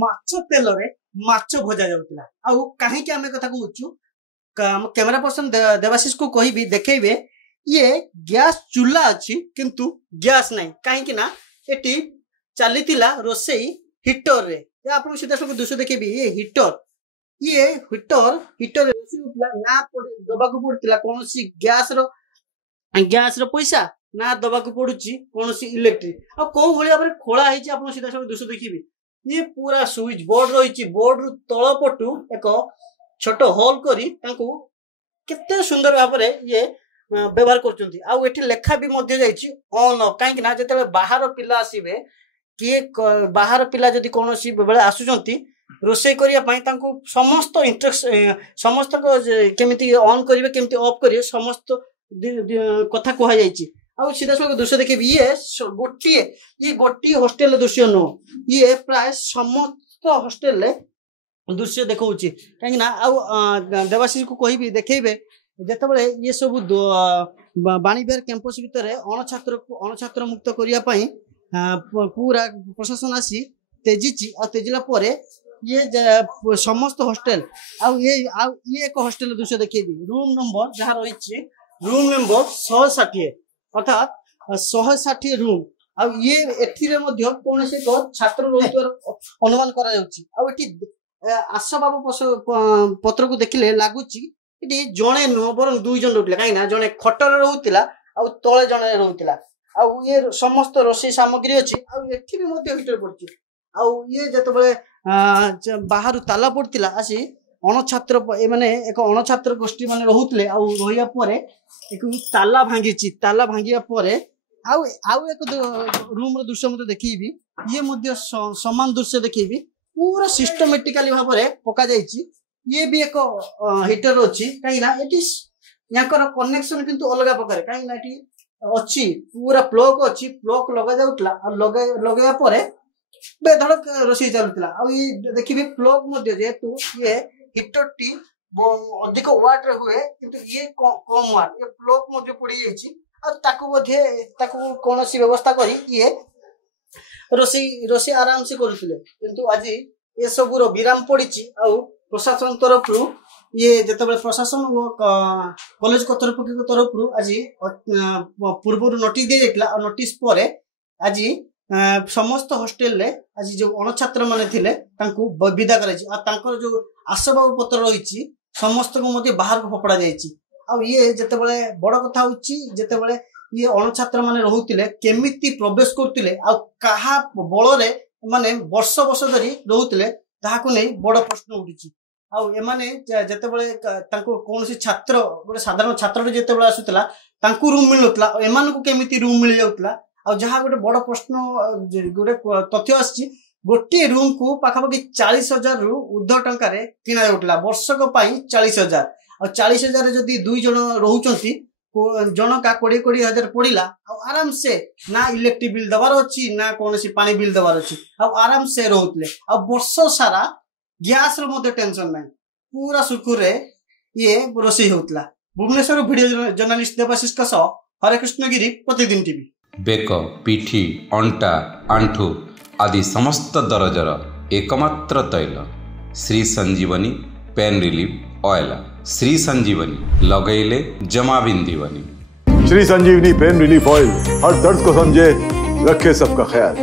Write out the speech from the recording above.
माछ तेल रे माछ भजा जाउतला आउ काहे के हमें कथा कहूछु कैमरा पर्सन देवाशीष को कहबी देखेबे ये गैस चूल्हा अच्छी किंतु गैस नहीं कहीं ना एटी चलीथिला रोसई हीटर रे या आपन सीधा सब दृश्य देखेबी ये हीटर हीटर ना दबाक पड़ता कौन गैस रो पैसा ना दबाक पड़ुची कौन इलेक्ट्रिक आ कौ भाई भाव खोला है आप सीधा सब दृश्य देखिए ये पूरा स्विच बोर्ड रही बोर्ड रु तल पटु एक छोट होल करी केते सुंदर भाव ये व्यवहार कर लेखा भी ऑन ऑफ कहीं जो बाहर पिला आसवे किए बाहर पिला जदि कौन बेले आसुंच रोषे करने समस्त इंटरेस्ट समस्त केमिति ऑन करेंगे केमिति ऑफ करेंगे समस्त कथा कहुई आ सीधा सब दृश्य देखे ये गोटे हॉस्टेल दृश्य नुह ये प्राय समस्त हॉस्टेल दृश्य देखा कहीं देवाशीष को कहबी देखेबे जितेबाला ये सब बाणीविहार कैंपस भितर अणछात्र मुक्त करने पूरा प्रशासन आसी तेजी तेजिला परे ये समस्त हॉस्टेल ये एक हॉस्टेल दृश्य देखेबी रूम नंबर जहाँ रही रूम नंबर 160 अर्थात 160 रूम आ ये एथिरे मध्य कौन से छात्र अनुमान करा आसबाब पत्र को देखिले लगुच ये जड़े नुह बर 2 जन रोला कहीं जड़े खटर रोला आ तले जड़े रोला आ ये समस्त रोषे सामग्री अच्छी हीटर पड़ी आ ये जो बाहर ताला पड़ता आसी अणछात्र माने एक अणछात्र गोष्ठी माने रोहुतले आ रहिया परे एक ताला भांगिया परे आउ एक रूम रो दृश्य मते देखिबी ये मध्य समान दृश्य देखिबी पूरा सिस्टमेटिकली भाव में पका जाइछि ये भी एक हीटर अच्छी कहीं यहाँ कनेक्शन किंतु अलग प्रकार कहीं अच्छी पूरा प्लग अच्छी प्लग लगा जाउतला लगे बेधड़क रोषे चलुला देखिए प्लग जेहेतु ये हीटर टी अधिक वाट रे हुए किंतु ये कम वाट ये प्लग पड़ी जाइए कौन व्यवस्था करी ये रोषे आराम से करुले किंतु आज ये सब विराम पड़ी प्रशासन तरफ ये जिते प्रशासन कॉलेज कर्तृपक्ष तरफ आज पूर्व नोटिस दी जाता नोटिस पर आज समस्त हॉस्टेल रे आज जो अणछात्र माने थिले विदा कर जो आसबाब पत्र रही समस्त को बाहर को फपड़ा जाइए ये जिते बड़ कथा होते ये अणछात्र माने रोहुतिले केमिति प्रवेश करतिले आ कहा बल रे माने वर्ष वर्ष धरी रोहुतिले ताहाको नै बड़ प्रश्न उठिछि आ एमाने जेतेबेले तांको कोनसी छात्र गोटे साधारण छात्र जेतेबेले आसुतला तांको रूम मिल नतला एमानको केमिति रूम मिल जाउतला आ जहा गोटे बड़ प्रश्न गोटे तथ्य आछि गोटे रूम को पाखापाखि 40,000 रु ऊर्ध्व टंका रे किना जाउतला वर्षक पई 40,000 आ 40,000 जदी 2 जण रहउचंती जनका 20,000 पड़ा आराम से ना इलेक्ट्रिक बिल दबार अच्छी ना कौन पानी बिल दबार अच्छी आराम से रोते वर्ष सारा गैस टेंशन ना पूरा सुखुरे ये रोषे होता भुवनेश्वर वीडियो जर्नलिस्ट देवाशीष हरेकृष्ण गिरी प्रतिदिन टीवी बेक पिठी अंटा आंठू आदि समस्त दरजर एकमात्र तैल श्री संजीवनी पेन रिलीफ ऑयल श्री संजीवनी लगैले जमा बिंदीवनी। श्री संजीवनी पेन रिलीफ ऑयल हर दर्द को समझे रखे सबका ख्याल।